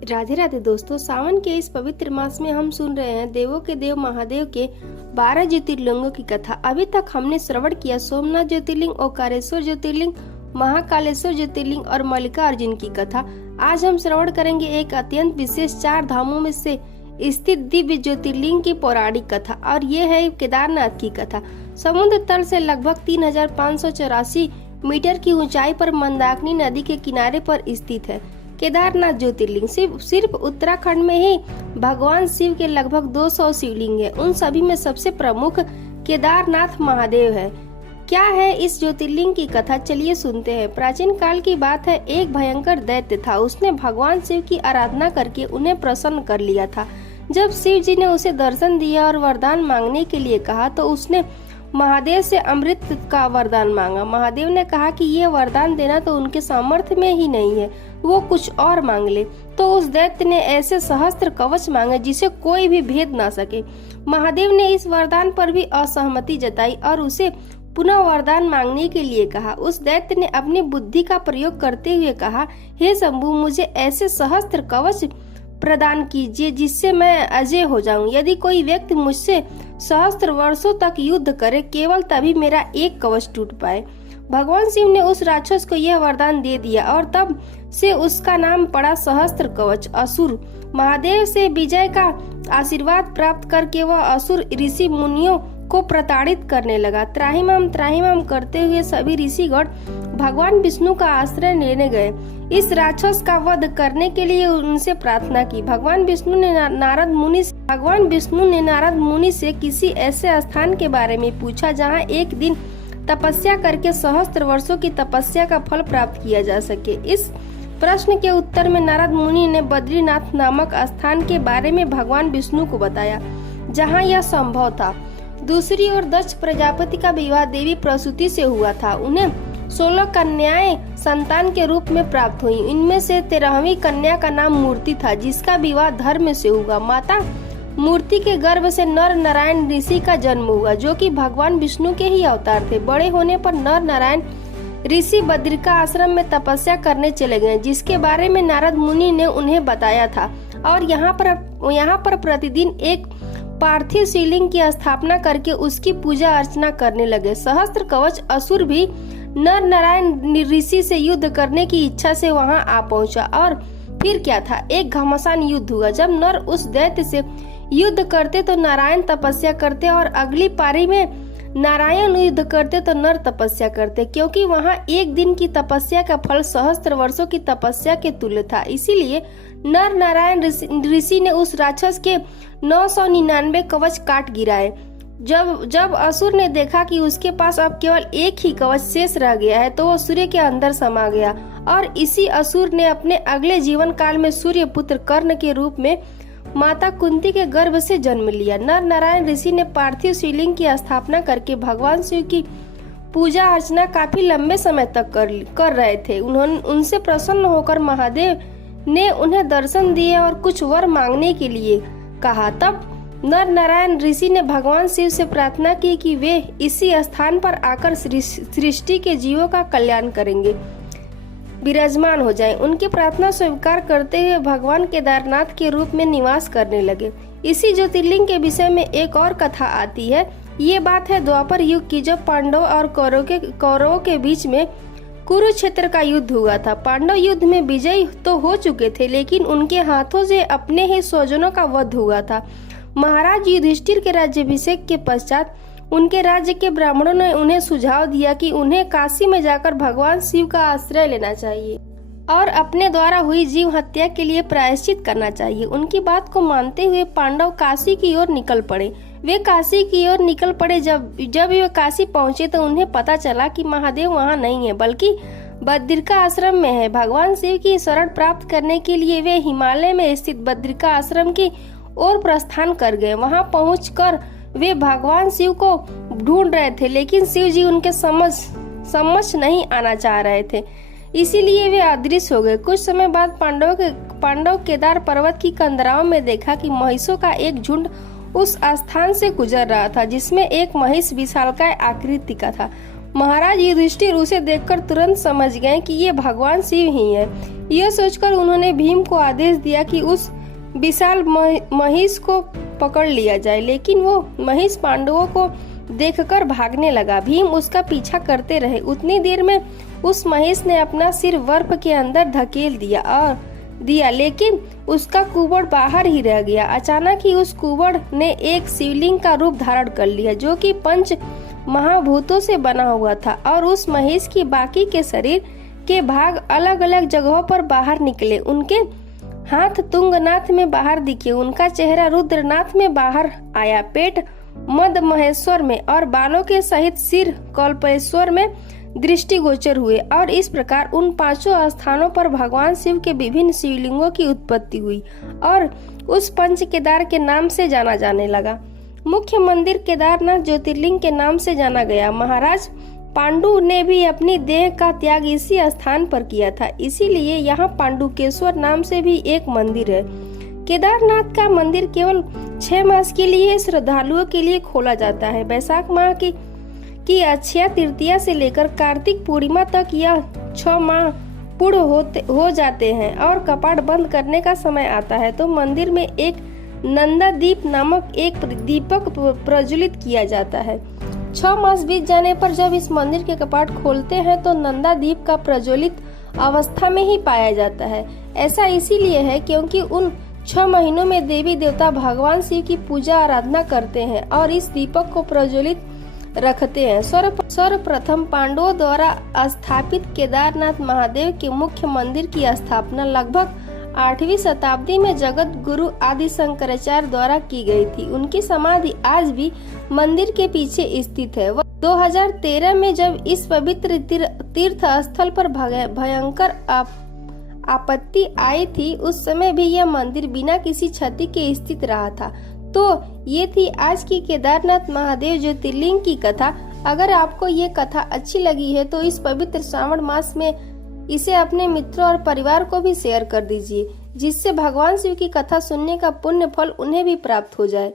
राधे राधे दोस्तों, सावन के इस पवित्र मास में हम सुन रहे हैं देवों के देव महादेव के 12 ज्योतिर्लिंगों की कथा। अभी तक हमने श्रवण किया सोमनाथ ज्योतिर्लिंग, ओंकारेश्वर ज्योतिर्लिंग, महाकालेश्वर ज्योतिर्लिंग और मल्लिकार्जुन की कथा। आज हम श्रवण करेंगे एक अत्यंत विशेष 4 धामों में से स्थित दिव्य ज्योतिर्लिंग की पौराणिक कथा, और ये है केदारनाथ की कथा। समुद्र तल से लगभग 3584 मीटर की ऊंचाई पर मंदाकिनी नदी के किनारे पर स्थित है। केदारनाथ ज्योतिर्लिंग सिर्फ उत्तराखंड में ही भगवान शिव के लगभग 200 शिवलिंग है। उन सभी में सबसे प्रमुख केदारनाथ महादेव है। क्या है इस ज्योतिर्लिंग की कथा, चलिए सुनते हैं। प्राचीन काल की बात है, एक भयंकर दैत्य था। उसने भगवान शिव की आराधना करके उन्हें प्रसन्न कर लिया था। जब शिव जी ने उसे दर्शन दिया और वरदान मांगने के लिए कहा तो उसने महादेव से अमृत का वरदान मांगा। महादेव ने कहा कि यह वरदान देना तो उनके सामर्थ्य में ही नहीं है, वो कुछ और मांग ले। तो उस दैत्य ने ऐसे सहस्त्र कवच मांगे जिसे कोई भी भेद ना सके। महादेव ने इस वरदान पर भी असहमति जताई और उसे पुनः वरदान मांगने के लिए कहा। उस दैत्य ने अपनी बुद्धि का प्रयोग करते हुए कहा, हे शंभु, मुझे ऐसे सहस्त्र कवच प्रदान कीजिए जिससे मैं अजय हो जाऊं। यदि कोई व्यक्ति मुझसे सहस्त्र वर्षों तक युद्ध करे, केवल तभी मेरा एक कवच टूट पाए। भगवान शिव ने उस राक्षस को यह वरदान दे दिया और तब से उसका नाम पड़ा सहस्त्र कवच असुर। महादेव से विजय का आशीर्वाद प्राप्त करके वह असुर ऋषि मुनियों को प्रताड़ित करने लगा। त्राहिमाम करते हुए सभी ऋषिगण भगवान विष्णु का आश्रय लेने गए। इस राक्षस का वध करने के लिए उनसे प्रार्थना की। भगवान विष्णु ने नारद मुनि से किसी ऐसे स्थान के बारे में पूछा जहाँ एक दिन तपस्या करके सहस्त्र वर्षों की तपस्या का फल प्राप्त किया जा सके। इस प्रश्न के उत्तर में नारद मुनि ने बद्रीनाथ नामक स्थान के बारे में भगवान विष्णु को बताया, जहाँ यह संभव था। दूसरी ओर दक्ष प्रजापति का विवाह देवी प्रसूति से हुआ था। उन्हें 16 कन्याएं संतान के रूप में प्राप्त हुई। इनमें से 13वीं कन्या का नाम मूर्ति था, जिसका विवाह धर्म से हुआ। माता मूर्ति के गर्भ से नर नारायण ऋषि का जन्म हुआ, जो कि भगवान विष्णु के ही अवतार थे। बड़े होने पर नर नारायण ऋषि बद्रिका आश्रम में तपस्या करने चले गए, जिसके बारे में नारद मुनि ने उन्हें बताया था। और यहाँ पर प्रतिदिन एक पार्थिव शिवलिंग की स्थापना करके उसकी पूजा अर्चना करने लगे। सहस्त्र कवच असुर भी नर नारायण ऋषि से युद्ध करने की इच्छा से वहां आ पहुंचा। और फिर क्या था, एक घमासान युद्ध हुआ। जब नर उस दैत्य से युद्ध करते तो नारायण तपस्या करते, और अगली पारी में नारायण युद्ध करते तो नर तपस्या करते, क्योंकि वहां एक दिन की तपस्या का फल सहस्त्र वर्षों की तपस्या के तुल्य था। इसीलिए नर नारायण ऋषि ने उस राक्षस के 999 कवच काट गिराए। जब असुर ने देखा कि उसके पास अब केवल एक ही कवच शेष रह गया है, तो वो सूर्य के अंदर समा गया। और इसी असुर ने अपने अगले जीवन काल में सूर्य पुत्र कर्ण के रूप में माता कुंती के गर्भ से जन्म लिया। नर नारायण ऋषि ने पार्थिव शिवलिंग की स्थापना करके भगवान शिव की पूजा अर्चना काफी लंबे समय तक कर रहे थे। उनसे प्रसन्न होकर महादेव ने उन्हें दर्शन दिए और कुछ वर मांगने के लिए कहा। तब नर नारायण ऋषि ने भगवान शिव से प्रार्थना की कि वे इसी स्थान पर आकर सृष्टि के जीवों का कल्याण करेंगे, विराजमान हो जाएं। उनकी प्रार्थना स्वीकार करते हुए भगवान केदारनाथ के रूप में निवास करने लगे। इसी ज्योतिर्लिंग के विषय में एक और कथा आती है। ये बात है द्वापर युग की, जब पांडव और कौरवों के बीच में कुरुक्षेत्र का युद्ध हुआ था। पांडव युद्ध में विजयी तो हो चुके थे, लेकिन उनके हाथों से अपने ही स्वजनों का वध हुआ था। महाराज युधिष्ठिर के राज्याभिषेक के पश्चात उनके राज्य के ब्राह्मणों ने उन्हें सुझाव दिया कि उन्हें काशी में जाकर भगवान शिव का आश्रय लेना चाहिए और अपने द्वारा हुई जीव हत्या के लिए प्रायश्चित करना चाहिए। उनकी बात को मानते हुए पांडव काशी की ओर निकल पड़े। वे काशी की ओर निकल पड़े। जब वे काशी पहुंचे तो उन्हें पता चला कि महादेव वहां नहीं है, बल्कि बद्रिका आश्रम में है। भगवान शिव की शरण प्राप्त करने के लिए वे हिमालय में स्थित बद्रिका आश्रम की ओर प्रस्थान कर गए। वहां पहुंचकर वे भगवान शिव को ढूंढ रहे थे, लेकिन शिव जी उनके समक्ष नहीं आना चाह रहे थे, इसीलिए वे अदृश्य हो गए। कुछ समय बाद पांडव केदार पर्वत की कंदराओं में देखा कि महिषों का एक झुंड उस स्थान से गुजर रहा था, जिसमें एक महिष विशालकाय आकृति का था। महाराज युधिष्ठिर उसे देखकर तुरंत समझ गए कि ये भगवान शिव ही है। यह सोचकर उन्होंने भीम को आदेश दिया कि उस विशाल महिष को पकड़ लिया जाए, लेकिन वो महिष पांडवों को देखकर भागने लगा। भीम उसका पीछा करते रहे। उतनी देर में उस महिष ने अपना सिर बर्फ के अंदर धकेल दिया, लेकिन उसका कुबड़ बाहर ही रह गया। अचानक ही उस कुबड़ ने एक शिवलिंग का रूप धारण कर लिया, जो कि 5 महाभूतों से बना हुआ था, और उस महिष की बाकी के शरीर के भाग अलग अलग जगहों पर बाहर निकले। उनके हाथ तुंगनाथ में बाहर दिखे, उनका चेहरा रुद्रनाथ में बाहर आया, पेट मद महेश्वर में और बालों के सहित सिर कल्पेश्वर में दृष्टिगोचर हुए। और इस प्रकार उन 5 स्थानों पर भगवान शिव के विभिन्न शिवलिंगों की उत्पत्ति हुई और उस पंच केदार के नाम से जाना जाने लगा। मुख्य मंदिर केदारनाथ ज्योतिर्लिंग के नाम से जाना गया। महाराज पांडु ने भी अपनी देह का त्याग इसी स्थान पर किया था, इसीलिए यहाँ पांडुकेश्वर नाम से भी एक मंदिर है। केदारनाथ का मंदिर केवल 6 मास के लिए श्रद्धालुओं के लिए खोला जाता है। वैशाख माह की अक्षय तृतीया से लेकर कार्तिक पूर्णिमा तक यह 6 माह पूर्ण हो जाते हैं और कपाट बंद करने का समय आता है तो मंदिर में एक नंदा दीप नामक एक दीपक प्रज्वलित किया जाता है। 6 मास बीत जाने पर जब इस मंदिर के कपाट खोलते हैं तो नंदा दीप का प्रज्वलित अवस्था में ही पाया जाता है। ऐसा इसीलिए है क्योंकि उन 6 महीनों में देवी देवता भगवान शिव की पूजा आराधना करते हैं और इस दीपक को प्रज्वलित रखते हैं। सर्वप्रथम पांडवों द्वारा स्थापित केदारनाथ महादेव के मुख्य मंदिर की स्थापना लगभग 8वीं शताब्दी में जगत गुरु आदि शंकराचार्य द्वारा की गई थी। उनकी समाधि आज भी मंदिर के पीछे स्थित है। 2013 में जब इस पवित्र तीर्थ स्थल पर भयंकर आपत्ति आई थी, उस समय भी यह मंदिर बिना किसी क्षति के स्थित रहा था। तो ये थी आज की केदारनाथ महादेव ज्योतिर्लिंग की कथा। अगर आपको ये कथा अच्छी लगी है तो इस पवित्र श्रावण मास में इसे अपने मित्रों और परिवार को भी शेयर कर दीजिए, जिससे भगवान शिव की कथा सुनने का पुण्य फल उन्हें भी प्राप्त हो जाए।